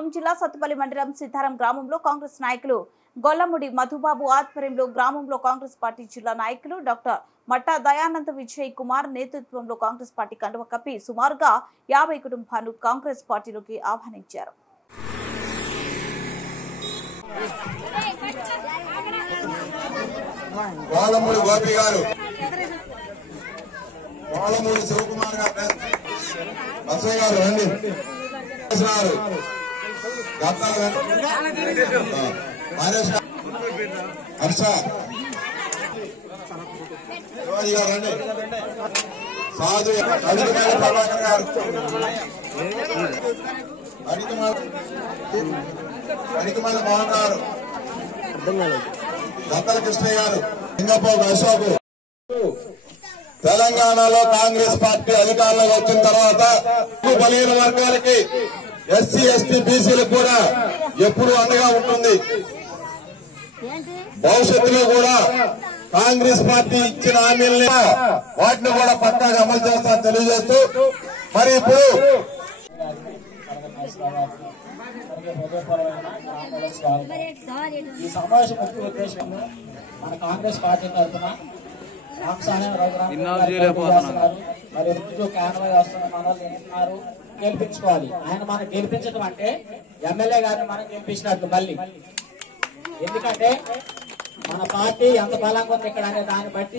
ఖమ్మం జిల్లా సత్తుపల్లి మండలం సిద్ధారం గ్రామంలో కాంగ్రెస్ నాయకులు గొల్లముడి మధుబాబు ఆధ్వర్యంలో గ్రామంలో కాంగ్రెస్ పార్టీ జిల్లా నాయకులు డాక్టర్ మట్టా దయానంద్ విజయ్ కుమార్ నేతృత్వంలో కాంగ్రెస్ పార్టీ కండువ కప్పి సుమారుగా 50 కుటుంబాలను కాంగ్రెస్ పార్టీలోకి ఆహ్వానించారు. గొల్లముడి గోపి గారు, గొల్లముడి శివకుమార్ గారు, బసయ్య గారు రండి, హర్ష శివాజీ గారు రండి, సాధు అడిగిమేల ప్రభాకర్ గారు, అడిగిమేల మోహన్ గారు, దత్తల కృష్ణయ్య గారు, సింగపూర్ అశోక్. తెలంగాణలో కాంగ్రెస్ పార్టీ అధికారంలోకి వచ్చిన తర్వాత బలహీన వర్గాలకి ఎస్సీ ఎస్టీ బీసీలకు కూడా ఎప్పుడు అండగా ఉంటుంది. భవిష్యత్తులో కూడా కాంగ్రెస్ పార్టీ ఇచ్చిన హామీలని వాటిని కూడా పక్కాగా అమలు చేస్తారని తెలియజేస్తూ మరి ఇప్పుడు ఈ సమావేశం ముఖ్య ఉద్దేశం మన కాంగ్రెస్ పార్టీ తరఫున మరి రోజు కాన్వాయ్ వస్తున్న మనల్ని ఎన్నున్నారు గెలిపించుకోవాలి. ఆయన మనం గెలిపించడం అంటే ఎమ్మెల్యే గారిని మనం గెలిపించినట్లు మళ్ళీ, ఎందుకంటే మన పార్టీ ఎంత బలంగా ఉంది ఇక్కడ అనే దాన్ని బట్టి